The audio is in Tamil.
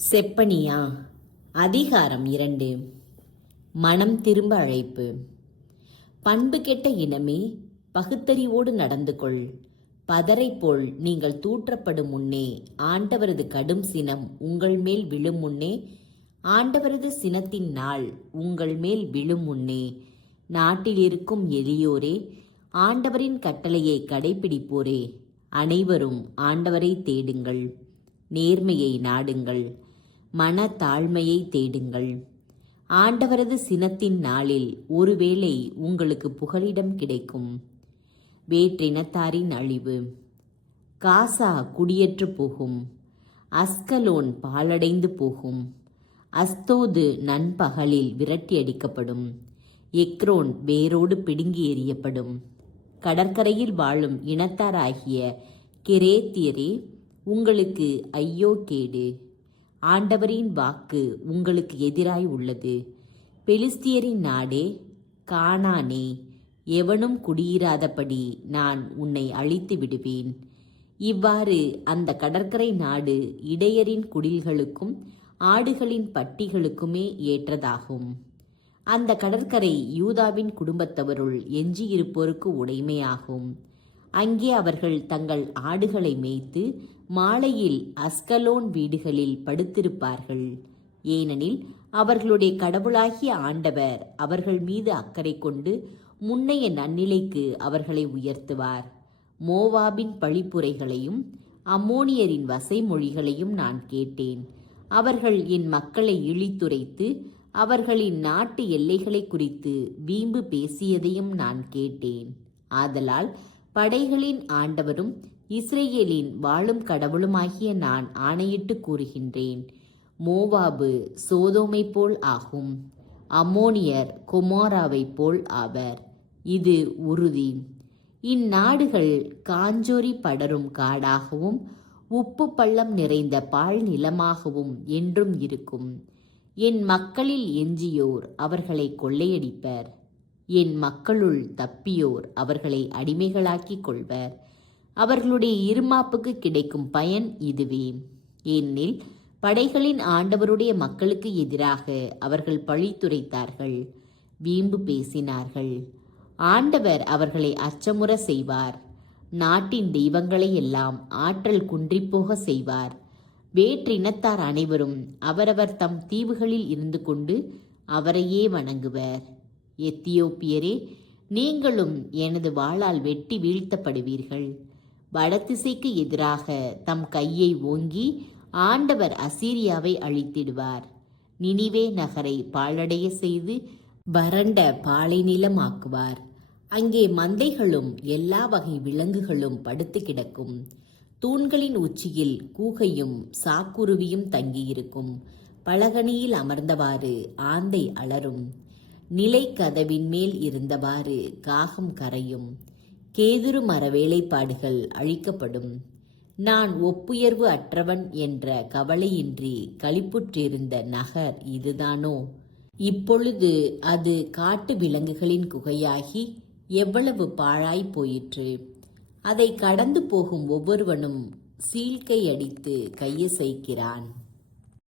செப்பனியா அதிகாரம் 2. மனம் திரும்ப அழைப்பு. பண்பு கெட்ட இனமே, பகுத்தறிவோடு நடந்து கொள். பதரை போல் நீங்கள் தூற்றப்படும் முன்னே ஆண்டவரது கடும் சினம் உங்கள் மேல் விழும் முன்னே, ஆண்டவரது சினத்தின் நாள் உங்கள் மேல் விழும் முன்னே, நாட்டில் இருக்கும் எளியோரே, ஆண்டவரின் கட்டளையை கடைபிடிப்போரே, அனைவரும் ஆண்டவரை தேடுங்கள். நேர்மையை நாடுங்கள், மன தாழ்மையை தேடுங்கள். ஆண்டவரது சினத்தின் நாளில் ஒருவேளை உங்களுக்கு புகலிடம் கிடைக்கும். வேற்றினத்தாரின் அழிவு. காசா குடியற்று போகும், அஸ்கலோன் பாழடைந்து போகும், அஸ்தோது நண்பகலில் விரட்டி அடிக்கப்படும், எக்ரோன் வேரோடு பிடுங்கி எறியப்படும். கடற்கரையில் வாழும் இனத்தாராகிய கெரேத்தியரே, உங்களுக்கு ஐயோ கேடு! ஆண்டவரின் வாக்கு உங்களுக்கு எதிராய் உள்ளது. பெலிஸ்தியரின் நாடே, கானானே, எவனும் குடியிராதபடி நான் உன்னை அழித்து விடுவேன். இவ்வாறு அந்த கடற்கரை நாடு இடையரின் குடில்களுக்கும் ஆடுகளின் பட்டிகளுக்குமே ஏற்றதாகும். அந்த கடற்கரை யூதாவின் குடும்பத்தவருள் எஞ்சியிருப்போருக்கு உடைமையாகும். அங்கே அவர்கள் தங்கள் ஆடுகளை மேய்த்து மாலையில் அஸ்கலோன் வீடுகளில் படுத்திருப்பார்கள். ஏனெனில் அவர்களுடைய கடவுளாகிய ஆண்டவர் அவர்கள் மீது அக்கறை கொண்டு முன்னைய நன்னிலைக்கு அவர்களை உயர்த்துவார். மோவாபின் பழிப்புரைகளையும் அம்மோனியரின் வசைமொழிகளையும் நான் கேட்டேன். அவர்கள் என் மக்களை இழித்துரைத்து அவர்களின் நாட்டு எல்லைகளை குறித்து வீம்பு பேசியதையும் நான் கேட்டேன். ஆதலால் படைகளின் ஆண்டவரும் இஸ்ரேலின் வாழும் கடவுளுமாகிய நான் ஆணையிட்டு கூறுகின்றேன், மோவாபு சோதோமை போல் ஆகும், அம்மோனியர் கொமோராவை போல் ஆவர். இது உறுதி. இந்நாடுகள் காஞ்சோரி படரும் காடாகவும் உப்பு பள்ளம் நிறைந்த பாழ் நிலமாகவும் என்றும் இருக்கும். என் மக்களில் எஞ்சியோர் அவர்களை கொள்ளையடிப்பர். என் மக்களுள் தப்பியோர் அவர்களை அடிமைகளாக்கிக் கொள்வர். அவர்களுடைய இருமாப்புக்கு கிடைக்கும் பயன் இதுவே. ஏனெனில் படைகளின் ஆண்டவருடைய மக்களுக்கு எதிராக அவர்கள் பழித்துரைத்தார்கள், வீம்பு பேசினார்கள். ஆண்டவர் அவர்களை அச்சமுற செய்வார். நாட்டின் தெய்வங்களை எல்லாம் ஆற்றல் குன்றிப்போக செய்வார். வேற்றினத்தார் அனைவரும் அவரவர் தம் தீவுகளில் இருந்து கொண்டு அவரையே வணங்குவர். எத்தியோப்பியரே, நீங்களும் எனது வாளால் வெட்டி வீழ்த்தப்படுவீர்கள். வடதிசைக்கு எதிராக தம் கையை ஓங்கி ஆண்டவர் அசீரியாவை அழித்திடுவார். நினிவே நகரை பாழடைய செய்து வறண்ட பாலை நிலமாக்குவார். அங்கே மந்தைகளும் எல்லா வகை விலங்குகளும் படுத்து கிடக்கும். தூண்களின் உச்சியில் கூகையும் சாக்குருவியும் தங்கியிருக்கும். பலகணியில் அமர்ந்தவாறு ஆந்தை அலரும். நிலை கதவின் மேல் இருந்தவாறு காகம் கரையும். கேதுரு மர வேலைப்பாடுகள் அழிக்கப்படும். நான் ஒப்புயர்வு அற்றவன் என்ற கவலையின்றி களிப்புற்றிருந்த நகர் இதுதானோ? இப்பொழுது அது காட்டு விலங்குகளின் குகையாகி எவ்வளவு பாழாய் போயிற்று! அதை கடந்து போகும் ஒவ்வொருவனும் சீழ்க்கை அடித்து கையசைக்கிறான்.